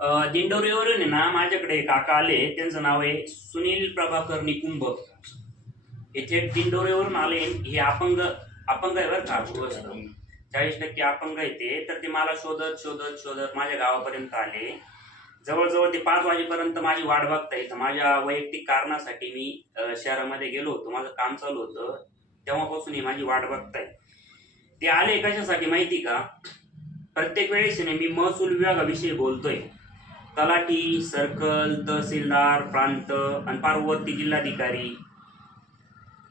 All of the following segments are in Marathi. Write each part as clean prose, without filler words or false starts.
दिंडोरीवरून आहे ना माझ्याकडे काका आले. त्यांचं नाव आहे सुनील प्रभाकर निकुंभ. येथे दिंडोरीवरून आले. हे अपंग अपंग आहे बरं का. 40% अपंग आहे ते. तर ते मला शोधत शोधत शोधत माझ्या गावापर्यंत आले. जवळजवळ ते 5 वाजेपर्यंत माझी वाट बघताय. तर माझ्या वैयक्तिक कारणासाठी मी शहरामध्ये गेलो होतो. माझं काम चालू होतं. तेव्हापासून ही माझी वाट बघताय. ते आले कशासाठी माहिती का? प्रत्येक वेळेस मी महसूल विभागाविषयी बोलतोय. तलाठी, सर्कल, तहसीलदार, प्रांत आणि पार वरती जिल्हाधिकारी,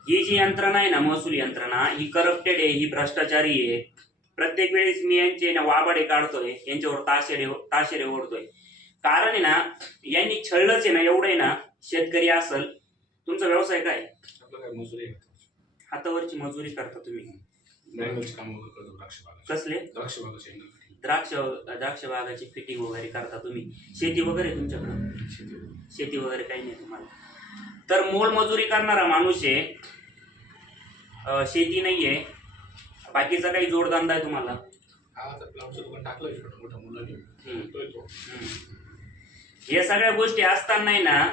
ही जी यंत्रणा आहे ना, महसूल यंत्रणा, ही करप्टेड आहे, ही भ्रष्टाचारी आहे. प्रत्येक वेळेस मी यांचे ना वाबाडे काढतोय, यांच्यावर ताशेरे ओढतोय. कारण आहे ना, यांनी छळलंच आहे ना, एवढं आहे ना. शेतकरी असल, तुमचा व्यवसाय काय? आपलं काय मजुरी आहे? हातावरची मजुरी करता तुम्ही? ड्रायव्हरचे काम वगैरे करतो. द्राक्ष बागाचे. कसले? द्राक्ष बागाचे आहे ना. द्राक्ष बागाची फिटिंग वगैरे करता तुम्ही? शेती वगैरे तुमच्याकडं? शेती वगैरे काही नाही तुम्हाला. तर मोलमजुरी करणारा माणूस आहे. शेती नाहीये. बाकीचा काही जोडधंदा आहे तुम्हाला? हा, तर ब्लाऊजचं दुकान टाकलंय छोटं मोठं मुलांनी. तो हे सगळ्या गोष्टी असताना ना,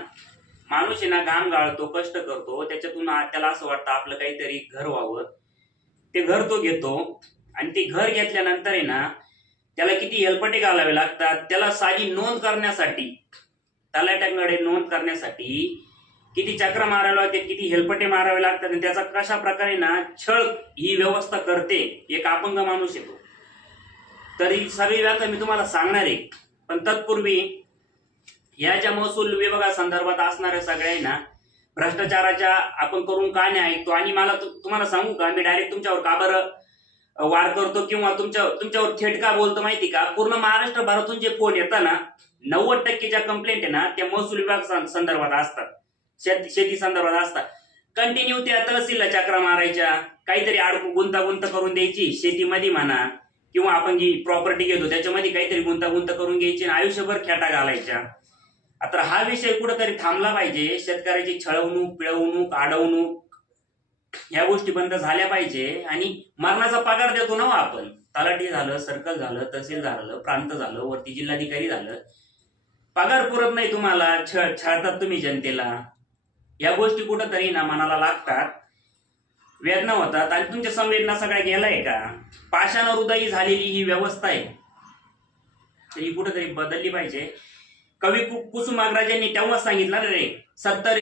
माणूस आहे ना, घाम गाळतो, कष्ट करतो. त्याच्यातून त्याला असं वाटतं आपलं काहीतरी घर व्हावं. ते घर तो घेतो आणि ते घर घेतल्यानंतर आहे ना, त्याला किती हेलपटे घालावे लागतात. त्याला साधी नोंद करण्यासाठी, तलाट्याकडे नोंद करण्यासाठी किती चक्र मारावे लागते, किती हेलपटे मारावे लागतात. आणि त्याचा कशा प्रकारे ना छळ ही व्यवस्था करते एक अपंग माणूस येतो. तरी सगळी व्याख्या मी तुम्हाला सांगणार आहे. पण तत्पूर्वी या ज्या महसूल विभागासंदर्भात असणाऱ्या सगळ्या ना भ्रष्टाचाराच्या आपण करून का नाही ऐकतो. आणि मला तुम्हाला सांगू का, मी डायरेक्ट तुमच्यावर का बरं वार करतो किंवा तुमच्यावर थेट का बोलतो माहिती का? पूर्ण महाराष्ट्रभरातून जे फोन येतात ना, 90% कंप्लेंट आहे ना, त्या महसूल विभाग संदर्भात असतात, शेती संदर्भात असतात. कंटिन्यू त्या तहसीलला चक्रा मारायच्या, काहीतरी गुंतागुंत करून द्यायची शेतीमध्ये म्हणा, किंवा आपण जी प्रॉपर्टी घेतो त्याच्यामध्ये काहीतरी गुंतागुंत करून घ्यायची आणि आयुष्यभर खेटा घालायच्या. आता हा विषय कुठेतरी थांबला पाहिजे. शेतकऱ्याची छळवणूक, पिळवणूक, अडवणूक ह्या गोष्टी बंद झाल्या पाहिजे. आणि मरणाचा पगार देतो ना आपण. तलाठी झालं, सर्कल झालं, तहसील झालं, प्रांत झालं, वरती जिल्हाधिकारी झालं. पगार पुरत नाही तुम्हाला, छळतात तुम्ही जनतेला. या गोष्टी कुठंतरी ना मनाला लागतात, वेदना होतात. आणि तुमच्या संवेदना सगळ्या गेलाय का? पाषाण हृदयी झालेली ही व्यवस्था आहे, तर ही कुठेतरी बदलली पाहिजे. कवी कुसुमाग्रजांनी तेव्हा सांगितलं रे, 70